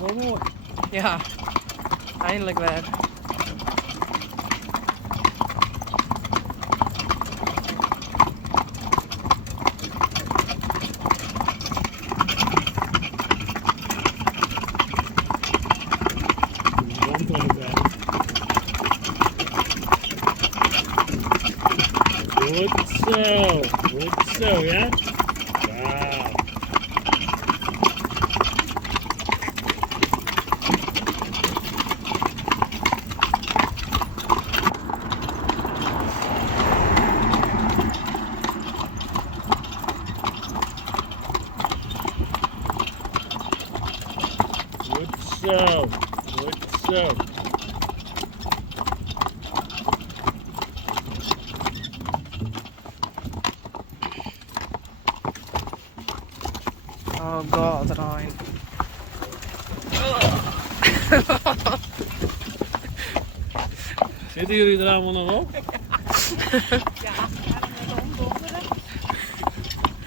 Wel mooi. Ja, eindelijk weer. Goed zo, ja? Wauw. Goed zo, goed zo. Oh god, Rein. Zitten jullie er allemaal nog op? Ja, daarom donderen.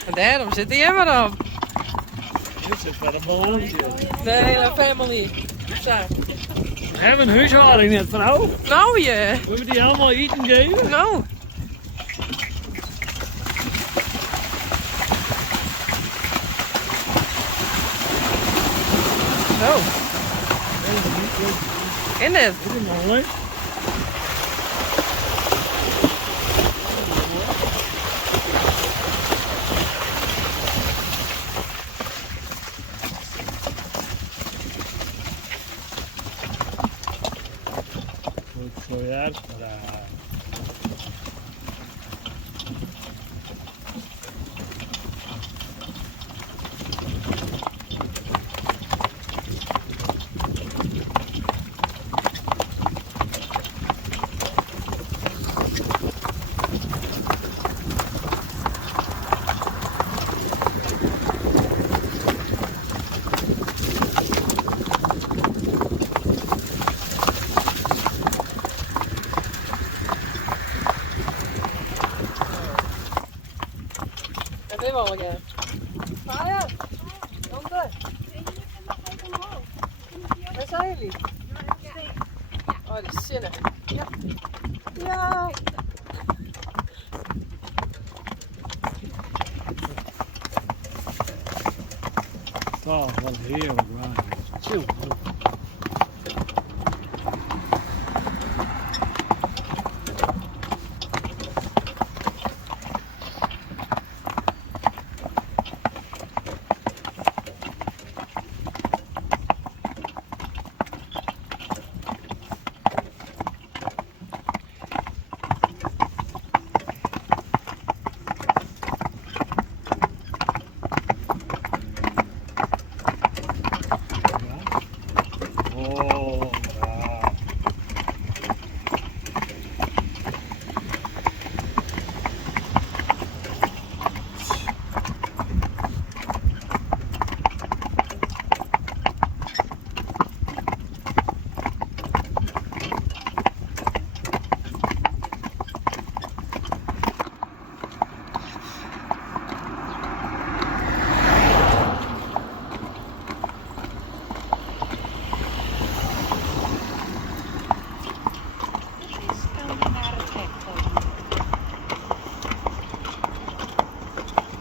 En daarom zit hij er maar op. Dit zit wel een ballonnetje. De hele family. Zo. We hebben een huishouding net, vrouw. Nou je. Moeten we die allemaal eten geven? Nou. Zo. In dit. Dit is mooi. Goed zo, ja. Dat is wel again. Ah ja. Dante. Waar zijn jullie? Oh, die zinnen. Ja. Ja. Oh, wat heerlijk, man. Chill.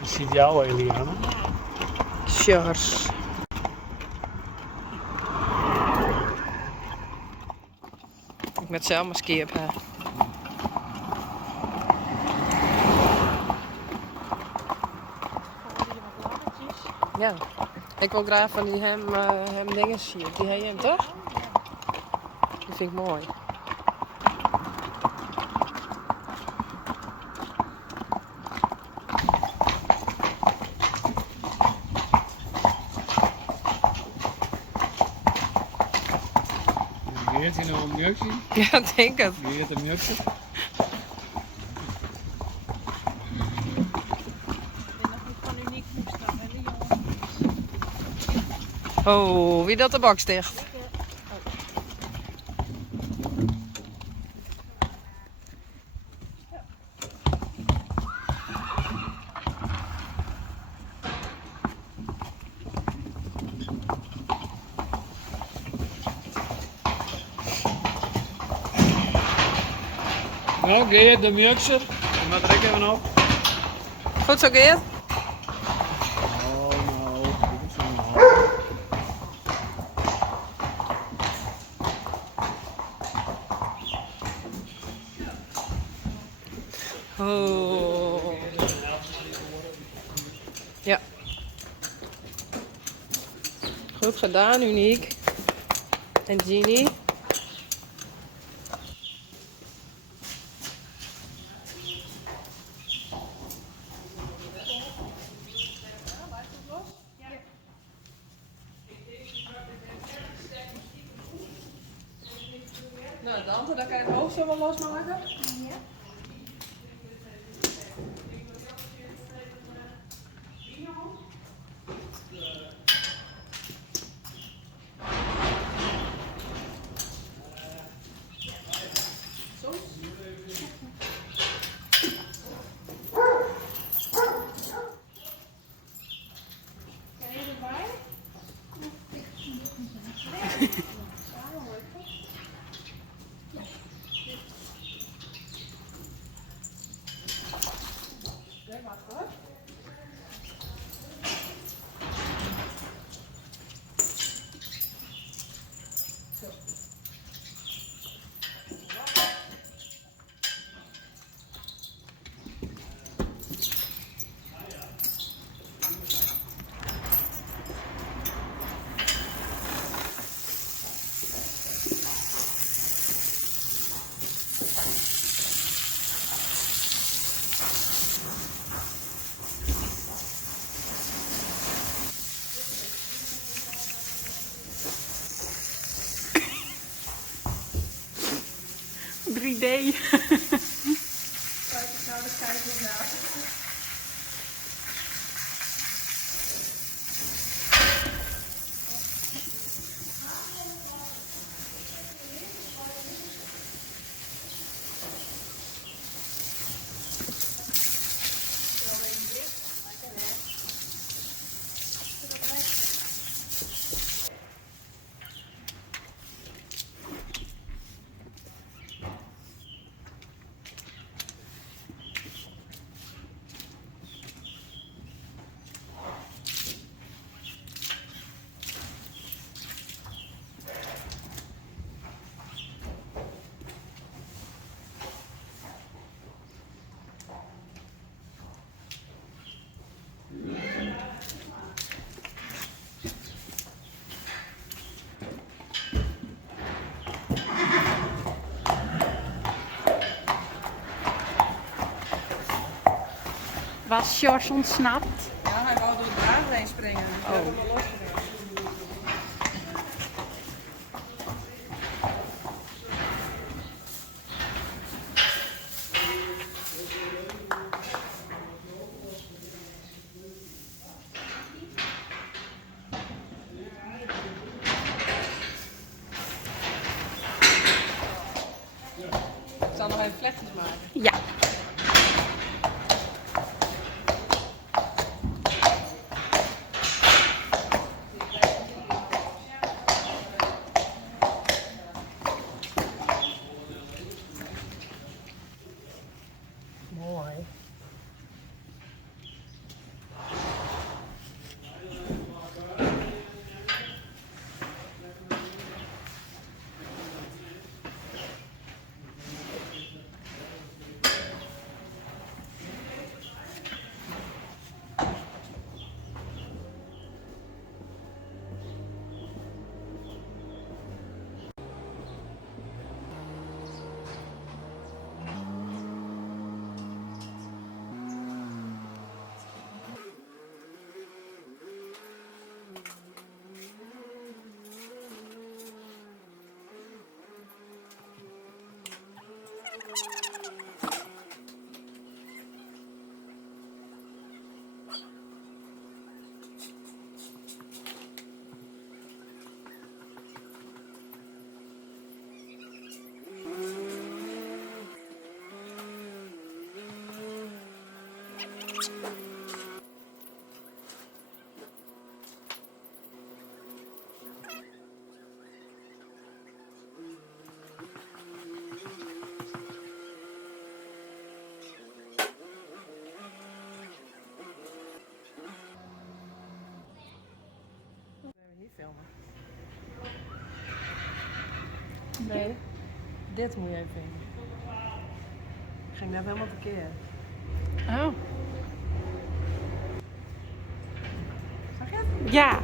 Ziet jou, Eliane. Sjors. Ik met zelf mijn skip hè. Ja. Ik wil graag van die hem dingen zien. Die hem toch? Die vind ik mooi. Geert hij nog een mjukje? Ja, ik denk het. Geert een mjukje? Oh, wie dat de bak sticht? Nou, Geert, de mixer. Wat trekken we nog? Goed zo, Geert? Oh, nou, dit is een hand. Oh. Ja. Goed gedaan, Uniek. En Ginny. Nou, Dante, dan kan je het hoofd zo wel losmaken. Ja. Kan je erbij? Idee. Kijk eens nou de kijkers naar. Was Sjors ontsnapt? Ja, hij wou door het draad heen springen. Dus we hebben hem wel losgedaan. Ik zal nog even vlechtjes maken. Ja. Mooi. die filmen? Nee. Dit moet je even filmen. Ging net helemaal tekeer. Oh. Zag je het? Ja.